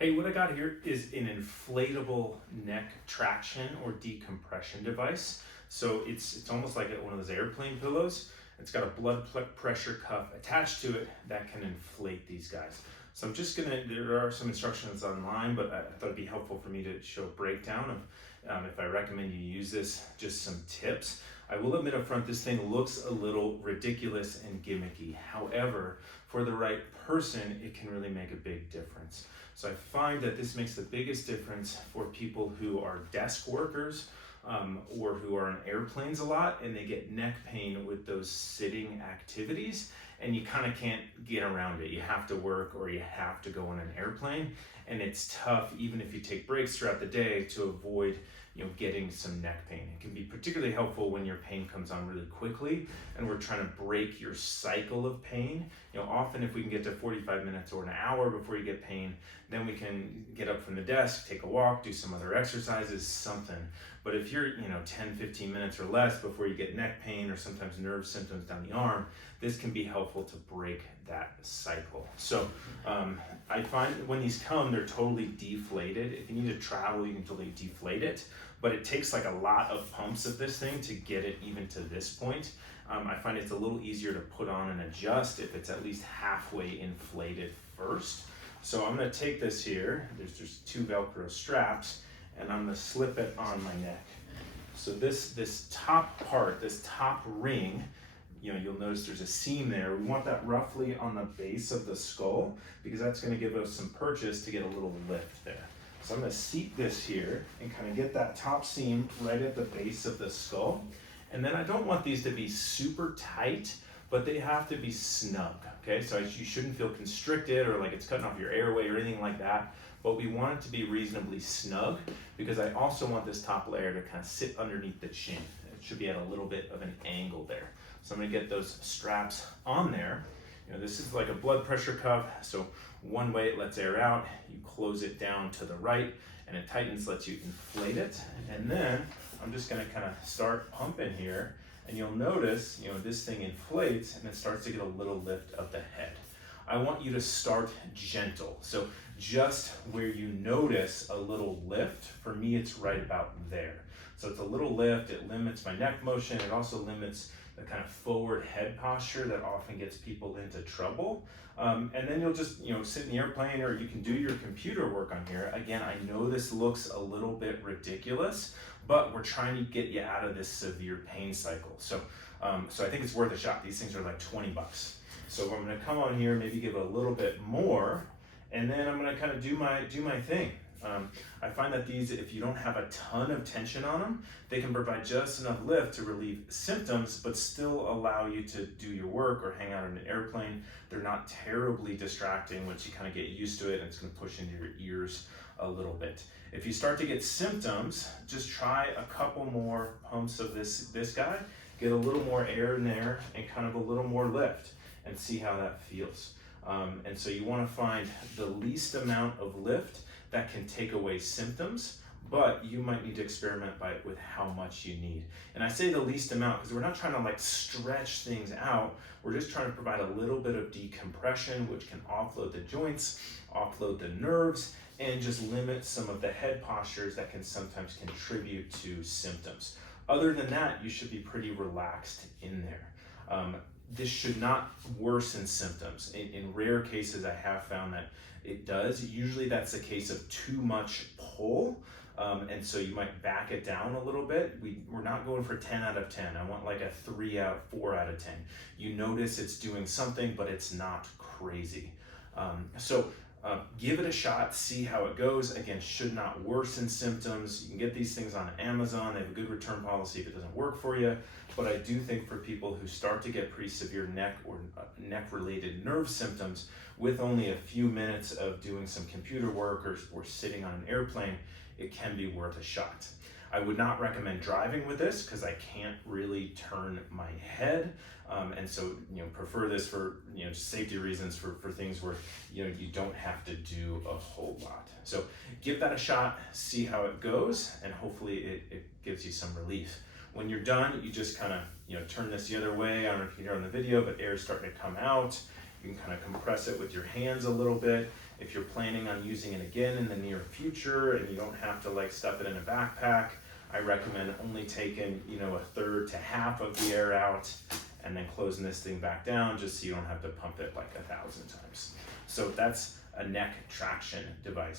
Hey, what I got here is an inflatable neck traction or decompression device. So it's almost like one of those airplane pillows. It's got a pressure cuff attached to it that can inflate these guys. So there are some instructions online, but I thought it'd be helpful for me to show a breakdown of if I recommend you use this, just some tips. I will admit up front, this thing looks a little ridiculous and gimmicky. However, for the right person, it can really make a big difference. So I find that this makes the biggest difference for people who are desk workers or who are in airplanes a lot and they get neck pain with those sitting activities and you kind of can't get around it. You have to work or you have to go on an airplane, and it's tough even if you take breaks throughout the day to avoid getting some neck pain. It can be particularly helpful when your pain comes on really quickly and we're trying to break your cycle of pain. Often if we can get to 45 minutes or an hour before you get pain, then we can get up from the desk, take a walk, do some other exercises, something. But if you're 10, 15 minutes or less before you get neck pain or sometimes nerve symptoms down the arm, this can be helpful to break that cycle. So I find when these come, they're totally deflated. If you need to travel, you can totally deflate it, but it takes like a lot of pumps of this thing to get it even to this point. I find it's a little easier to put on and adjust if it's at least halfway inflated first. So I'm gonna take this here, there's just two Velcro straps, and I'm gonna slip it on my neck. So this top part, this top ring, you'll notice there's a seam there. We want that roughly on the base of the skull because that's gonna give us some purchase to get a little lift there. So I'm gonna seat this here and kind of get that top seam right at the base of the skull. And then I don't want these to be super tight, but they have to be snug, okay? So you shouldn't feel constricted or like it's cutting off your airway or anything like that, but we want it to be reasonably snug because I also want this top layer to kind of sit underneath the chin. It should be at a little bit of an angle there. So I'm gonna get those straps on there. This is like a blood pressure cuff, so one way it lets air out, you close it down to the right, and it tightens, lets you inflate it, and then I'm just gonna kind of start pumping here, and you'll notice, this thing inflates and it starts to get a little lift of the head. I want you to start gentle. So just where you notice a little lift, for me it's right about there. So it's a little lift, it limits my neck motion, it also limits the kind of forward head posture that often gets people into trouble. And then you'll just sit in the airplane or you can do your computer work on here. Again, I know this looks a little bit ridiculous, but we're trying to get you out of this severe pain cycle. So I think it's worth a shot. These things are like 20 bucks. So I'm gonna come on here, maybe give it a little bit more, and then I'm gonna kind of do my thing. I find that these, if you don't have a ton of tension on them, they can provide just enough lift to relieve symptoms, but still allow you to do your work or hang out in an airplane. They're not terribly distracting once you kind of get used to it, and it's gonna push into your ears a little bit. If you start to get symptoms, just try a couple more pumps of this guy, get a little more air in there and kind of a little more lift and see how that feels. And so you wanna find the least amount of lift that can take away symptoms, but you might need to experiment with how much you need. And I say the least amount because we're not trying to like stretch things out. We're just trying to provide a little bit of decompression, which can offload the joints, offload the nerves, and just limit some of the head postures that can sometimes contribute to symptoms. Other than that, you should be pretty relaxed in there. This should not worsen symptoms. In rare cases, I have found that it does. Usually that's a case of too much pull, and so you might back it down a little bit. We're not going for 10 out of 10. I want like a 4 out of 10. You notice it's doing something, but it's not crazy. Give it a shot, see how it goes. Again, should not worsen symptoms. You can get these things on Amazon. They have a good return policy if it doesn't work for you. But I do think for people who start to get pretty severe neck or neck-related nerve symptoms with only a few minutes of doing some computer work or sitting on an airplane, it can be worth a shot. I would not recommend driving with this because I can't really turn my head. And so, prefer this for, just safety reasons for things where, you don't have to do a whole lot. So give that a shot, see how it goes, and hopefully it gives you some relief. When you're done, you just kind of, turn this the other way. I don't know if you can hear on the video, but air is starting to come out. You can kind of compress it with your hands a little bit. If you're planning on using it again in the near future and you don't have to like stuff it in a backpack, I recommend only taking, you know, a third to half of the air out and then closing this thing back down just so you don't have to pump it like 1,000 times. So that's a neck traction device.